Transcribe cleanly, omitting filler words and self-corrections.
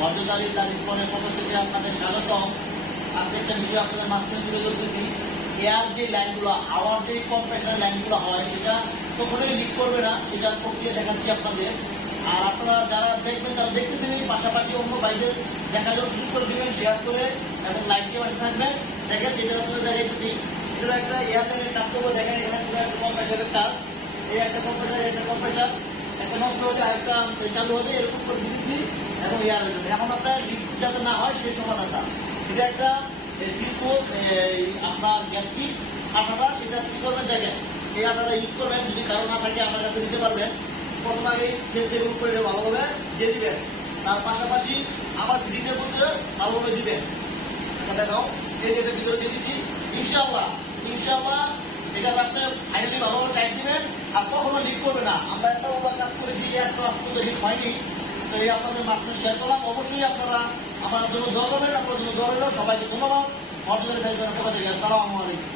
ভদ্রদারি সার্ভিসের পক্ষ থেকে আপনাদের স্বাগতম। আজকে একটা বিষয় আপনাদের মাঝখানে তুলে ধরতেছি। এয়ার যে লাইনগুলো, হাওয়ার যে কম্প্রেসারের লাইনগুলো হয়, সেটা কখনোই লিক করবে না, সেটার প্রক্রিয়া দেখাচ্ছি আপনাদের। আর আপনারা যারা দেখবেন তারা দেখতেছেন, পাশাপাশি অন্য বাইরের দেখার সুযোগ করে দেবেন, শেয়ার করে এবং লাইক দিয়ে বাড়ি থাকবেন। দেখেন সেটা আপনাদের দেখাইতেছি। এটা একটা এয়ার লাইনের কাজ করবো। দেখেন এখানে একটা কম্প্রেসারের কাজ, এই একটা কম্প্রেসার, একটা কম্প্রেসার, একটা নষ্ট হতে আরেকটা চালু হবে, এরকম করে দিচ্ছি এবং এয়ার হয়ে যাবে। এখন আপনার লিকুইড যাতে না হয় সেই সমাধানটা, এটা একটা আপনার গ্যাসকিট আঠাটা, সেটা কি করবেন দেখেন, এই আঠাটা ইউজ করবেন। যদি কারো না থাকে আপনার কাছে দিতে পারবেন। প্রথম আগে তেল উপরে ভালোভাবে দিয়ে দিবেন, তার পাশাপাশি আবার গ্রিনের মধ্যে ভালোভাবে দিবেন। দেখাও এই যেটা ভিতরে দিয়ে দিচ্ছি। ইনশাআল্লাহ ইনশাআল্লাহ এটা আপনি ফাইনালি ভালোভাবে টাইট দিবেন, আর কখনো লিক করবে না। আমরা একটা ওভার কাজ করেছি, এত লিক হয়নি। তো এই আপনাদের মাধ্যমে শেয়ার করলাম। অবশ্যই আপনারা আমার জন্য দোয়া করবেন, আপনার জন্য দোয়া রইল। সবাইকে ধন্যবাদ। আসসালামু আলাইকুম।